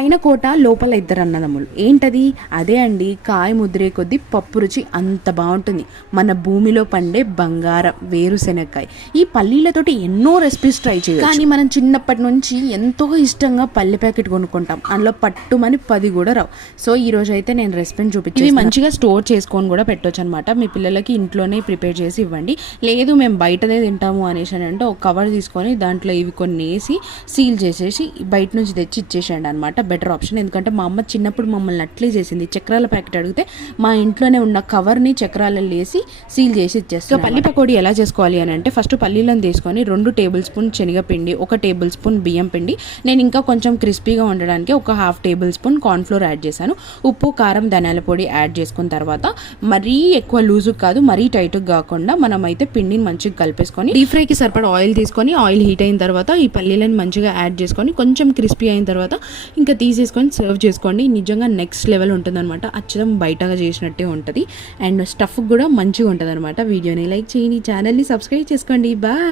పైన కోట లోపల ఇద్దరు అన్నదమ్ములు. ఏంటది? అదే అండి, కాయ ముద్రే కొద్దీ పప్పు రుచి అంత బాగుంటుంది. మన భూమిలో పండే బంగారం వేరుశెనక్కాయ. ఈ పల్లీలతోటి ఎన్నో రెసిపీస్ ట్రై చేయొచ్చు. కానీ మనం చిన్నప్పటి నుంచి ఎంతో ఇష్టంగా పల్లి ప్యాకెట్ కొనుక్కుంటాం. అందులో పట్టుమని 10 కూడా రావు. సో ఈ రోజు అయితే నేను రెసిపీని చూపించి ఇవి మంచిగా స్టోర్ చేసుకొని కూడా పెట్టొచ్చు అనమాట. మీ పిల్లలకి ఇంట్లోనే ప్రిపేర్ చేసి ఇవ్వండి. లేదు మేము బయటదే తింటాము అనేసి అంటే ఒక కవర్ తీసుకొని దాంట్లో ఇవి కొన్ని వేసి సీల్ చేసేసి బయట నుంచి తెచ్చి ఇచ్చేసేయండి అనమాట. Better option. ఎందుకంటే మా అమ్మ చిన్నప్పుడు మమ్మల్ని అట్లే చేసింది. చక్రాల ప్యాకెట్ అడిగితే మా ఇంట్లోనే ఉన్న కవర్ని చక్రాలలో వేసి సీల్ చేసి ఇచ్చేస్తాం. సో పల్లి పకోడీ ఎలా చేసుకోవాలి అని అంటే ఫస్ట్ పల్లీలను తీసుకొని 2 టేబుల్ స్పూన్ శనగపిండి, 1 టేబుల్ స్పూన్ బియ్యం పిండి, నేను ఇంకా కొంచెం క్రిస్పీగా ఉండడానికి ఒక 1/2 టేబుల్ స్పూన్ కార్న్ఫ్లోర్ యాడ్ చేశాను. ఉప్పు, కారం, ధనియాల పొడి యాడ్ చేసుకున్న తర్వాత మరీ ఎక్కువ లూజు కాదు, మరీ టైట్గా కాకుండా మనమైతే పిండిని మంచిగా కలిపేసుకొని డీప్ ఫ్రైకి సరిపడా ఆయిల్ తీసుకొని ఆయిల్ హీట్ అయిన తర్వాత ఈ పల్లీలను మంచిగా యాడ్ చేసుకొని కొంచెం క్రిస్పీ అయిన తర్వాత ఇంకా తీసేసుకొని సర్వ్ చేసుకోండి. నిజంగా నెక్స్ట్ లెవెల్ ఉంటుందన్నమాట. అచ్చం బయటగా చేసినట్టే ఉంటుంది అండ్ స్టఫ్ కూడా మంచిగా ఉంటుంది అనమాట. వీడియోని లైక్ చేయండి, ఛానల్ని సబ్స్క్రైబ్ చేసుకోండి. బాయ్.